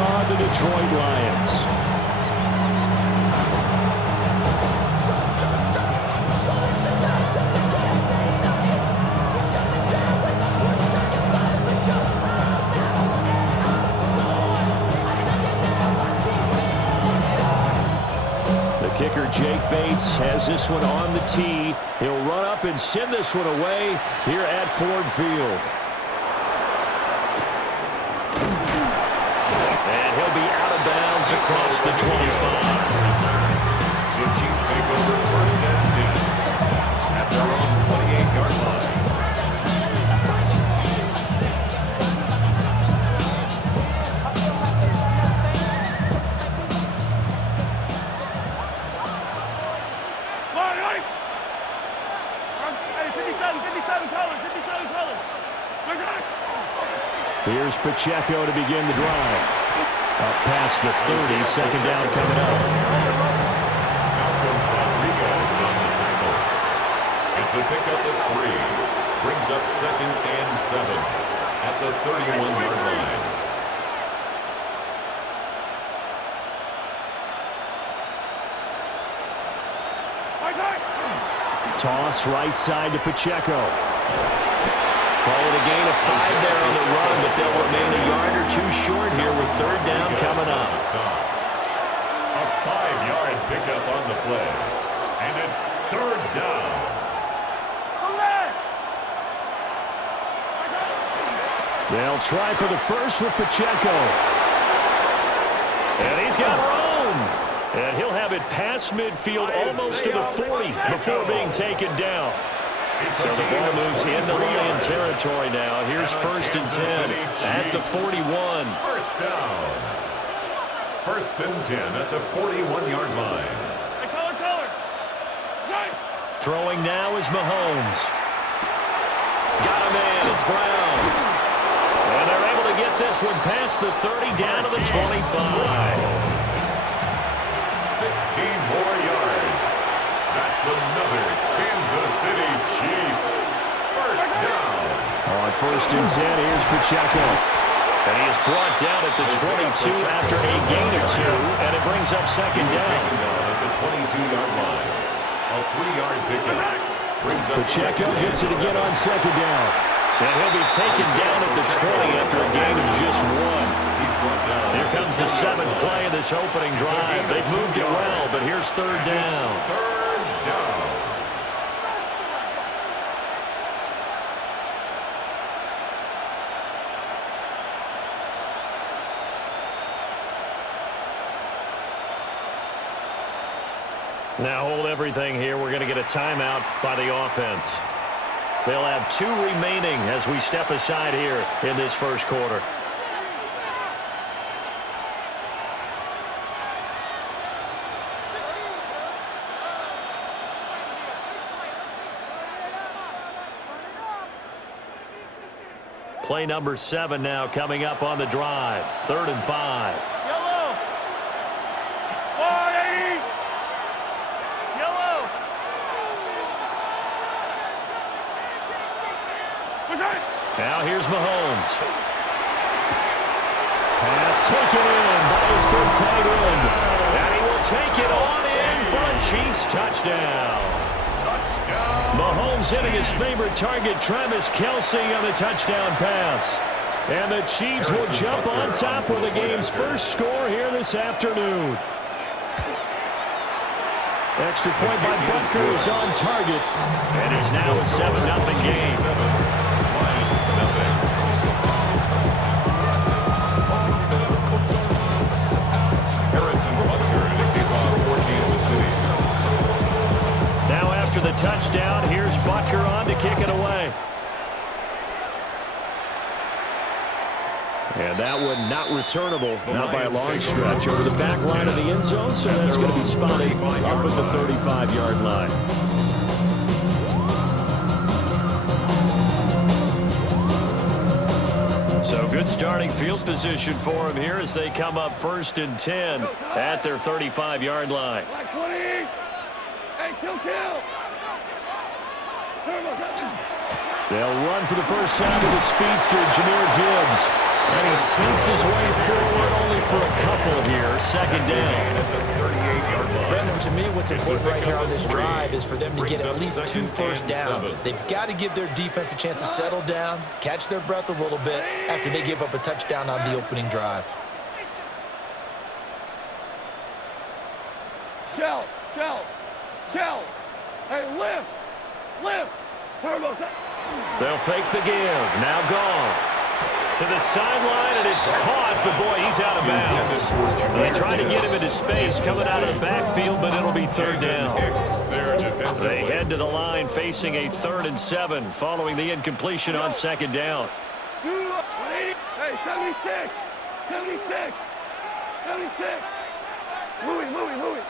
on the Detroit Lions. Kicker Jake Bates has this one on the tee. He'll run up and send this one away here at Ford Field. And he'll be out of bounds across the 25. The Chiefs take over first and 10 at their own 28-yard line. Here's Pacheco to begin the drive. Up past the 30, second down coming up. It's a pickup at 3. Brings up second and 7 at the 31-yard line. Toss right side to Pacheco. Call it a gain of 5 there on the run, but they'll remain a yard or two short here with third down coming up. A 5-yard pickup on the play, and it's third down. They'll try for the first with Pacheco. And he's got room. And he'll have it past midfield almost to the 40 before being taken down. So the ball moves into Lion territory now. Here's first and 10 at the 41. First down. First and 10 at the 41-yard line. Throwing now is Mahomes. Got a man. It's Brown. And they're able to get this one past the 30 down to the 25. 16 more yards. That's another Kansas City Chiefs first down. On first and 10, here's Pacheco. And he is brought down at the 22 after a gain of 2, and it brings up second down. At the 22-yard line. A 3-yard pickup. Brings up Pacheco gets it again on second down. And he'll be taken down at the 20 after a gain of just 1. Here comes the 7th play of this opening drive. They've moved it well, but here's third down. Third down. Now hold everything here. We're going to get a timeout by the offense. They'll have 2 remaining as we step aside here in this first quarter. Play number 7 now coming up on the drive. 3rd and 5. Yellow. 480. Yellow. Now here's Mahomes. Pass taken in by his big tight end. And he will take it on in for a Chiefs touchdown. Mahomes hitting his favorite target, Travis Kelce, on the touchdown pass. And the Chiefs will jump on top with the game's first score here this afternoon. Extra point by Butker is on target. And it's now a 7-0 game. Now after the touchdown, here's Butker on to kick it away. And that one not returnable, not by a long stretch, over the back line of the end zone, so that's going to be spotted up at the 35-yard line. So good starting field position for him here as they come up 1st and 10 at their 35-yard line. They'll run for the first time with the speedster, Jahmyr Gibbs. And he sneaks his way forward only for second down. At the 38-yard line. Brandon, to me, what's important right here on this drive is for them to get at least 2 first downs. They've got to give their defense a chance to settle down, catch their breath a little bit after they give up a touchdown on the opening drive. Shell. Hey, lift. Turbo. They'll fake the give. Now Goff to the sideline, and it's caught, but boy, he's out of bounds. They try to get him into space coming out of the backfield, but it'll be third down. They head to the line facing a 3rd and 7 following the incompletion on second down. Hey, 76. Louis.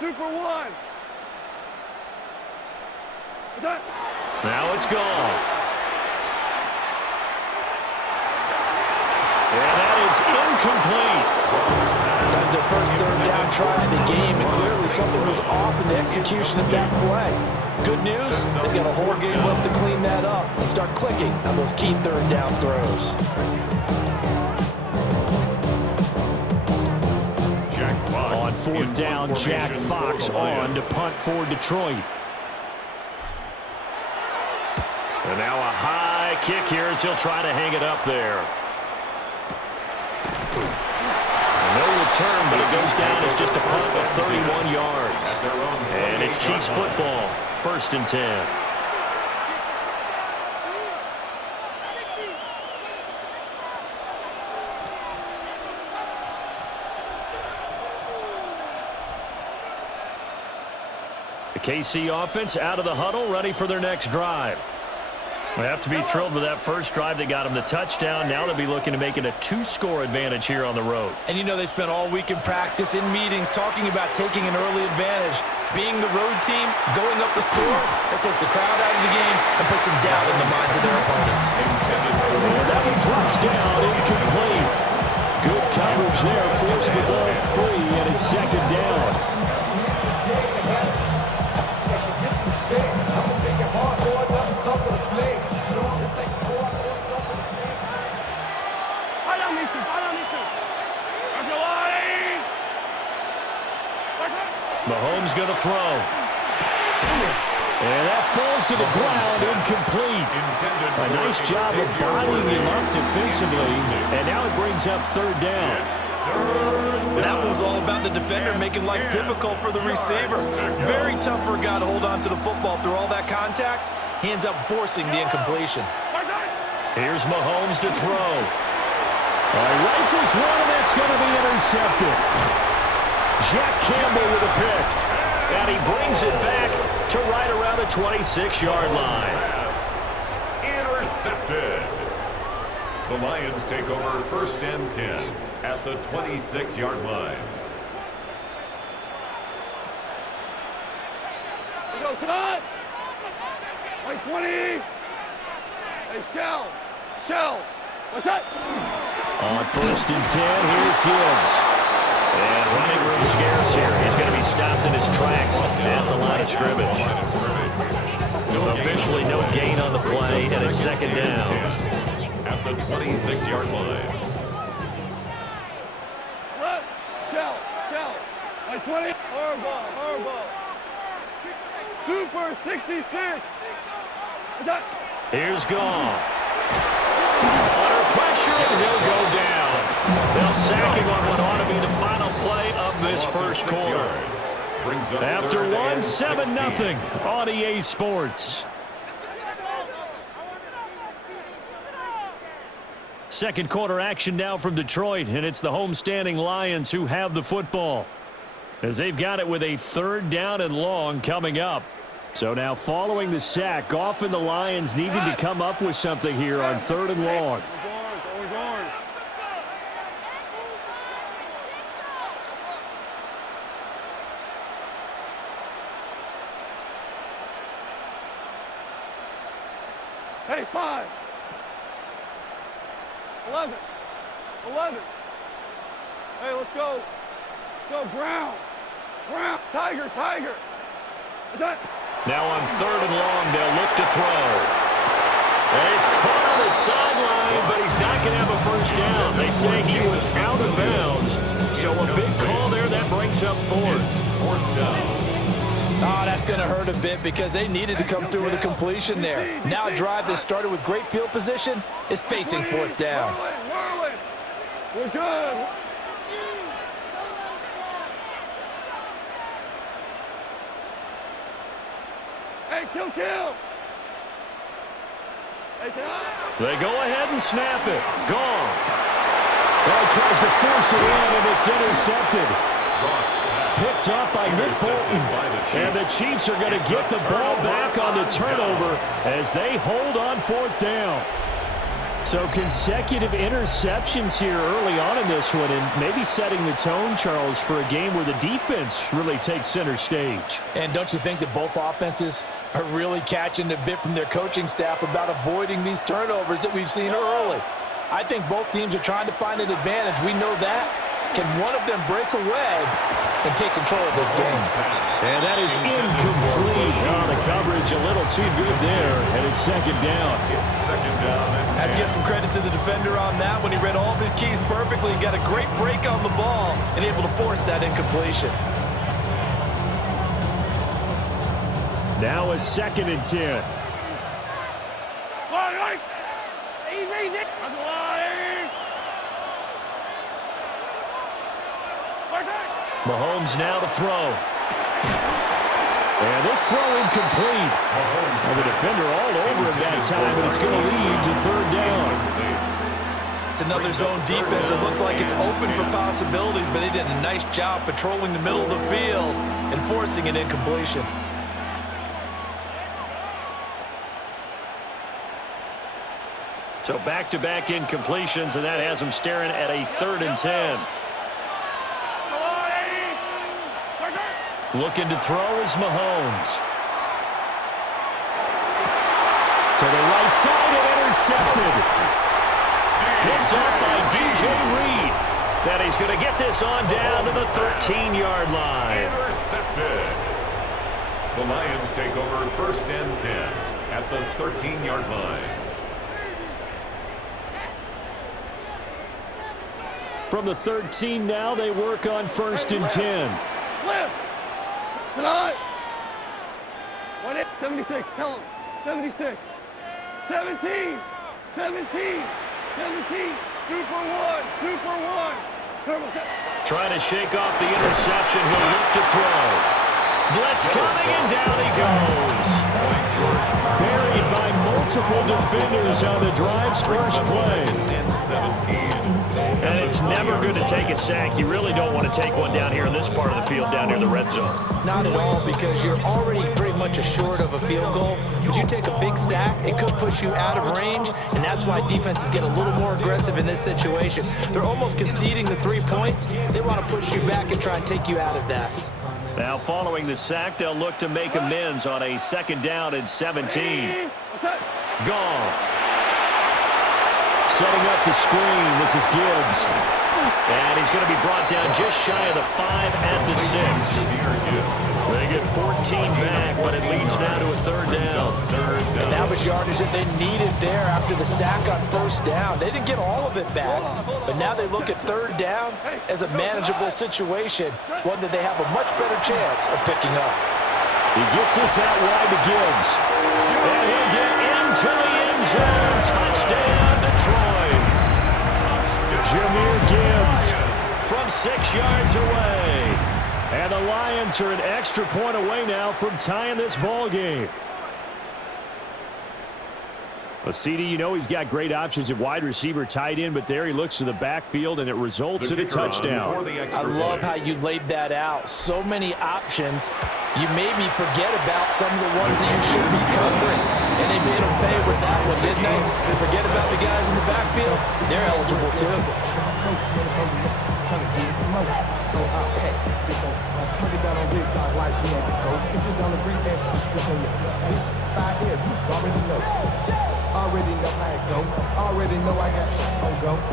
Super 1. Now it's Goff. And that is incomplete. That was their first 3rd down try of the game, and clearly something was off in the execution of that play. Good news, they've got a whole game left to clean that up and start clicking on those key 3rd down throws. On 4th down, Jack Fox on to punt for Detroit. And now a high kick here as he'll try to hang it up there. No return, but it goes down as just a punt of 31 yards. And it's Chiefs football, 1st and 10. The KC offense out of the huddle, ready for their next drive. They have to be thrilled with that first drive. They got them the touchdown. Now they'll be looking to make it a 2-score advantage here on the road. And you know they spent all week in practice, in meetings, talking about taking an early advantage. Being the road team, going up the score, that takes the crowd out of the game and puts some doubt in the minds of their opponents. And that one drops down, incomplete. Good coverage there, forced the ball free, and it's second down. Mahomes going to throw. And that falls to the ground, incomplete. A nice job of bodying him up defensively. And now it brings up 3rd down. That one was all about the defender making life difficult for the receiver. Very tough for a guy to hold on to the football through all that contact. He ends up forcing the incompletion. Here's Mahomes to throw. Rifles one, and that's going to be intercepted. Jack Campbell with a pick. And he brings it back to right around the 26-yard line. Intercepted. The Lions take over 1st and 10 at the 26-yard line. We go, Todd. Like 20. Hey, Shell. What's that? On 1st and 10, here's Gibbs. And running room scarce here. He's going to be stopped in his tracks at the line of scrimmage. Officially no gain on the play, and it's second down. At the 26-yard line. Shell. Like 20. Horrible. Super 66. What's that? Here's Goff. Under pressure, and he'll go down. They'll sack him on what ought to be the final play of this first quarter. After 7-0 on EA Sports. Second quarter action now from Detroit, and it's the homestanding Lions who have the football, as they've got it with a 3rd down and long coming up. So now following the sack, Goff and the Lions needing to come up with something here on 3rd and long. Hey, 5. 11. Hey, let's go. Brown. Tiger. Now on 3rd and long, they'll look to throw. And he's caught on the sideline, but he's not going to have a first down. They say he was out of bounds. So a big call there that brings up 4th. Oh, that's going to hurt a bit because they needed to come through with a completion there. Now a drive that started with great field position is facing 4th down. We're good. Hey, kill. Hey, they go ahead and snap it. Gone. Well, he tries to force it in, and it's intercepted. Picked up by Nick Bolton. And the Chiefs are going to get the ball back on the turnover as they hold on 4th down. So consecutive interceptions here early on in this one, and maybe setting the tone, Charles, for a game where the defense really takes center stage. And don't you think that both offenses are really catching a bit from their coaching staff about avoiding these turnovers that we've seen early? I think both teams are trying to find an advantage. We know that. Can one of them break away and take control of this game? And that is incomplete. Oh, the coverage a little too good there, and it's 2nd down. It's 2nd down. I'd give some credit to the defender on that when he read all of his keys perfectly, got a great break on the ball, and able to force that incompletion. Now a 2nd and 10. Easy. Mahomes now to throw. And this throw incomplete. And the defender all over him that time, and it's going to lead to 3rd down. It's another zone defense. It looks like it's open for possibilities, but they did a nice job patrolling the middle of the field and forcing an incompletion. So back-to-back incompletions, and that has them staring at a 3rd and 10. Looking to throw is Mahomes. To the right side and intercepted. Picked up by DJ Reed. That he's going to get this on down to the 13-yard line. Intercepted. The Lions take over 1st and 10 at the 13-yard line. From the 13 now, they work on 1st and 10. Left. Tonight. 76. Tell him. 76. 17. 17. 17. Super 1. Super 1. Trying to shake off the interception. He'll look to throw. Blitz coming, and down he goes. Buried by multiple defenders on the drive's first play. And it's never good to take a sack. You really don't want to take one down here in this part of the field, down near the red zone. Not at all, because you're already pretty much assured of a field goal. But you take a big sack, it could push you out of range, and that's why defenses get a little more aggressive in this situation. They're almost conceding the 3 points. They want to push you back and try and take you out of that. Now following the sack, they'll look to make amends on a 2nd down and 17. Goff. Setting up the screen. This is Gibbs. And he's going to be brought down just shy of the 5 at the 6. They get 14 back, but it leads now to a 3rd down. And that was yardage that they needed there after the sack on 1st down. They didn't get all of it back, but now they look at 3rd down as a manageable situation, one that they have a much better chance of picking up. He gets this out wide to Gibbs. And he'll get into the end zone. Touchdown, Detroit. Jahmyr Gibbs from 6 yards away. And the Lions are an extra point away now from tying this ball game. Well, CD, you know he's got great options at wide receiver, tight end, but there he looks to the backfield, and it results in a touchdown. I love how you laid that out. So many options. You made me forget about some of the ones that you should be covering. And they made them pay with that one, didn't they? And forget about the guys in the backfield. They're eligible, too.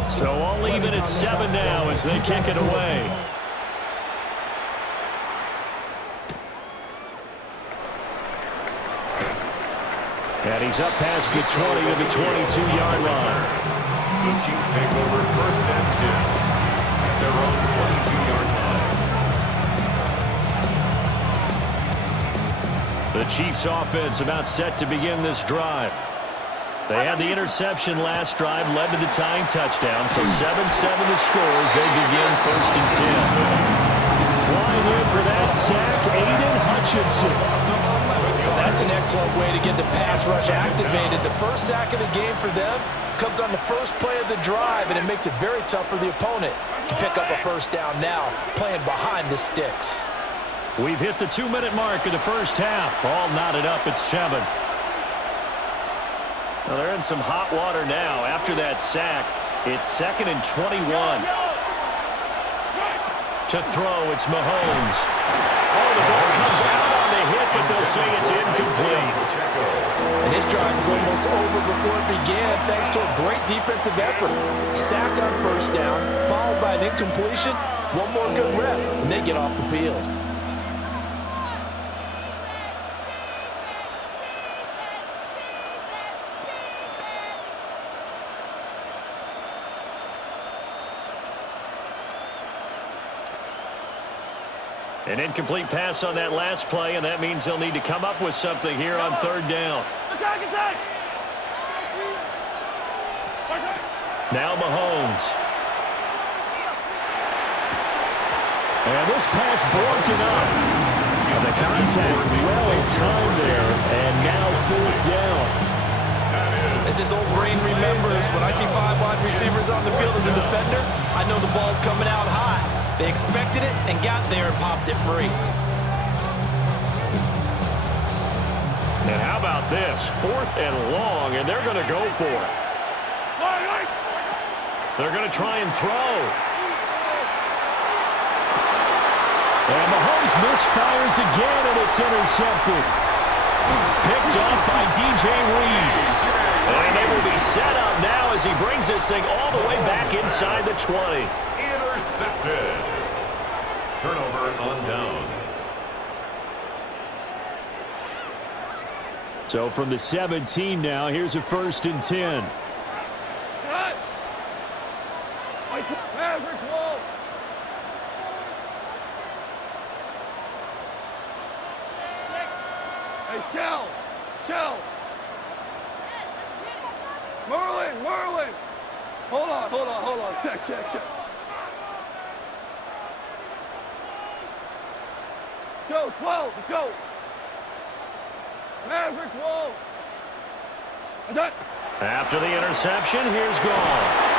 So I'll leave it at 7 now as they kick it away. And he's up past the 20 to the 22-yard line. The Chiefs take over first and 10 at their own 22-yard line. The Chiefs offense about set to begin this drive. They had the interception last drive, led to the tying touchdown, so 7-7 the score as they begin first and 10. Flying in for that sack, Aiden Hutchinson. That's an excellent way to get the pass rush activated. The first sack of the game for them comes on the first play of the drive, and it makes it very tough for the opponent to pick up a first down now, playing behind the sticks. We've hit the 2-minute mark of the first half. All knotted up at 7. Well, they're in some hot water now. After that sack, it's 2nd and 21. To throw, it's Mahomes. Oh, the ball comes out on the hit, but they'll say it's incomplete. And his drive is almost over before it began, thanks to a great defensive effort. Sack on first down, followed by an incompletion. One more good rep, and they get off the field. An incomplete pass on that last play, and that means they'll need to come up with something here on third down. Attack! Now Mahomes. And this pass broken up. And the contact well timed there, and now fourth down. As his old brain remembers, when I see 5 wide receivers on the field as a defender, I know the ball's coming out high. They expected it and got there and popped it free. And how about this? 4th and long, and they're going to go for it. They're going to try and throw. And Mahomes misfires again, and it's intercepted. Picked off by DJ Reed. And they will be set up now as he brings this thing all the way back inside the 20. Intercepted. Turnover on downs. So from the 17 now, here's a 1st and 10. Maverick wall. Hey, Shell. Merlin. Hold on. Check. Go, 12, go. Maverick wall. That's it. After the interception, here's Goff.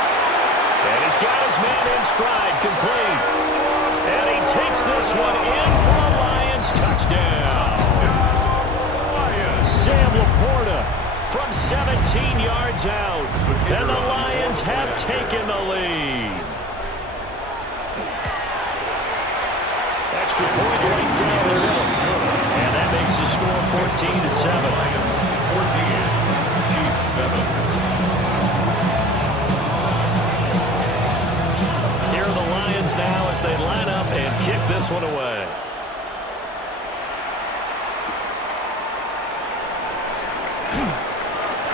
And he's got his man in stride, complete. And he takes this one in for a Lions touchdown. Sam Laporta from 17 yards out. And the Lions have taken the lead. Extra point right down the middle. And that makes the score 14-7. 14, Chiefs 7. Here are the Lions now as they line up and kick this one away.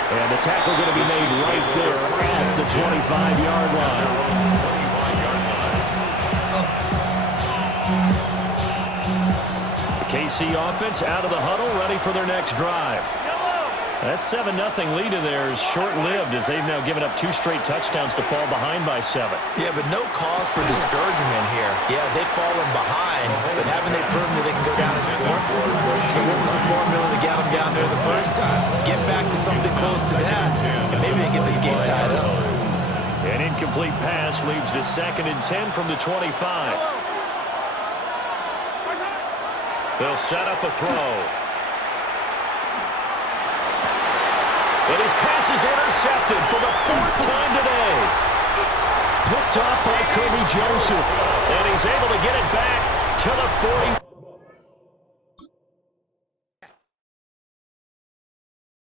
And the tackle going to be made right there at the 25-yard line. The KC offense out of the huddle, ready for their next drive. That 7-0 lead of theirs short-lived as they've now given up 2 straight touchdowns to fall behind by 7. Yeah, but no cause for discouragement here. Yeah, they've fallen behind, but haven't they proven that they can go down and score? So what was the formula to get them down there the first time? Get back to something close to that, and maybe they get this game tied up. An incomplete pass leads to 2nd and 10 from the 25. They'll set up a throw. And his pass is intercepted for the 4th time today. Picked off by Kirby Joseph. And he's able to get it back to the 40.